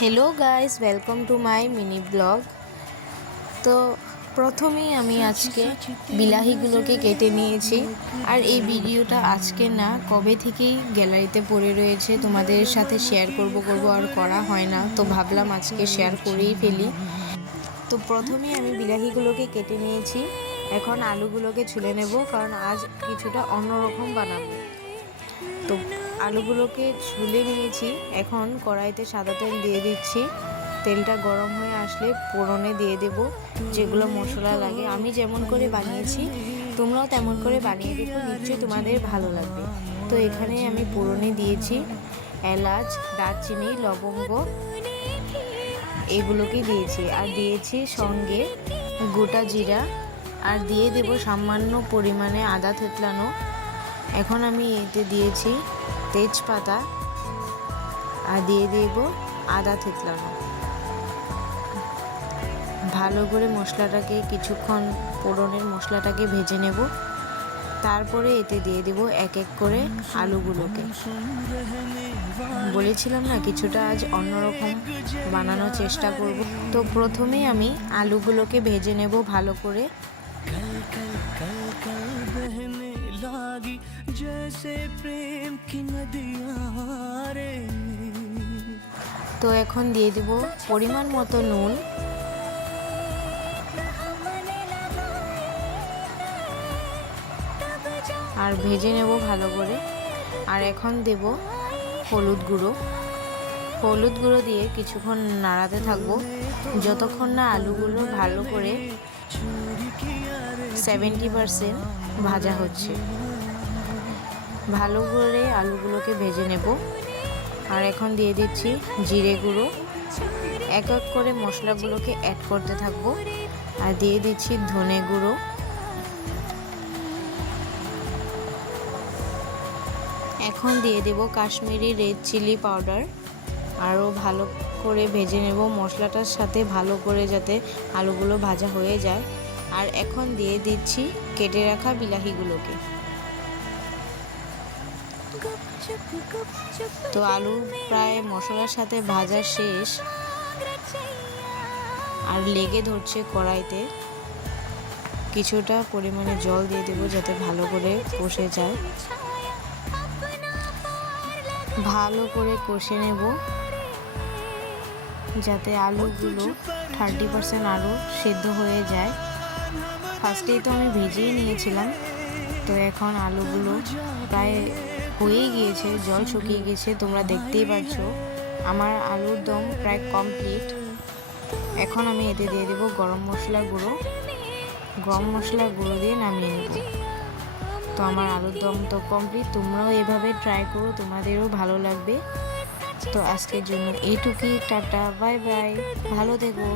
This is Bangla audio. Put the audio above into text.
Hello guys, welcome to my mini blog. তো প্রথমেই আমি আজকে বিলাহিগুলোকে কেটে নিয়েছি। আর এই ভিডিওটা আজকে না, কবে থেকেই গ্যালারিতে পড়ে রয়েছে, তোমাদের সাথে শেয়ার করব আর করা হয় না, তো ভাবলাম আজকে শেয়ার করেই ফেলি। তো প্রথমেই আমি বিলাহিগুলোকে কেটে নিয়েছি। এখন আলুগুলোকে ছুলে নেব, কারণ আজ কিছুটা অন্যরকম বানাবো। তো আলুগুলোকে ছুলে নিয়েছি। এখন কড়াইতে সাদা তেল দিয়ে দিচ্ছি। তেলটা গরম হয়ে আসলে ফোড়নে দিয়ে দেব যেগুলো মশলা লাগে। আমি যেমন করে বানিয়েছি তোমরাও তেমন করে বানিয়ে দেখো, নিশ্চয়ই তোমাদের ভালো লাগবে। তো এখানে আমি ফোড়নে দিয়েছি এলাচ, দারচিনি, লবঙ্গ, এগুলোকে দিয়েছি। আর দিয়েছি সঙ্গে গোটা জিরা, আর দিয়ে দেব সামান্য পরিমাণে আদা থেতলানো। এখন আমি এতে দিয়েছি তেজপাতা, আর দিয়ে দেব আদা থেতলানো। ভালো করে মশলাটাকে কিছুক্ষণ ফোড়নের মশলাটাকে ভেজে নেব। তারপরে এতে দিয়ে দেব এক এক করে আলুগুলোকে। বলেছিলাম না, কিছুটা আজ অন্যরকম বানানোর চেষ্টা করব। তো প্রথমেই আমি আলুগুলোকে ভেজে নেব ভালো করে। তো এখন দিয়ে দেব পরিমাণ মতো নুন, আর ভেজে নেব ভালো করে। আর এখন দেব হলুদ গুঁড়ো দিয়ে কিছুক্ষণ নাড়াতে থাকবো, যতক্ষণ না আলুগুলো ভালো করে 70% ভাজা হচ্ছে। ভালো করে আলুগুলোকে ভেজে নেব। আর এখন দিয়ে দিচ্ছি জিরে গুঁড়ো। এক এক করে মশলাগুলোকে অ্যাড করতে থাকবো। আর দিয়ে দিচ্ছি ধনে গুঁড়ো। এখন দিয়ে দেব কাশ্মীরি রেড চিলি পাউডার। আরও ভালো করে ভেজে নেব মশলাটার সাথে, ভালো করে যাতে আলুগুলো ভাজা হয়ে যায়। আর এখন দিয়ে দিচ্ছি কেটে রাখা বিলাহিগুলোকে। তো আলু প্রায় মশলার সাথে ভাজা শেষ, আর লেগে ধরছে কড়াইতে। কিছুটা পরিমাণে জল দিয়ে দেবো যাতে ভালো করে কষে যায়। ভালো করে কষে নেব যাতে আলুগুলো 30% আলু সেদ্ধ হয়ে যায়। ফার্স্টেই তো আমি ভেজেই নিয়েছিলাম। তো এখন আলুগুলো প্রায় হয়েই গিয়েছে, জল শুকিয়ে গেছে, তোমরা দেখতেই পাচ্ছ। আমার আলুর দম প্রায় কমপ্লিট। এখন আমি এতে দিয়ে দেবো গরম মশলা গুঁড়ো দিয়ে নামিয়ে নেব। তো আমার আলুর দম তো কমপ্লিট। তোমরাও এভাবে ট্রাই করো, তোমাদেরও ভালো লাগবে। তো আজকের জন্য এইটুকুই। টাটা, বাই বাই, ভালো থেকো।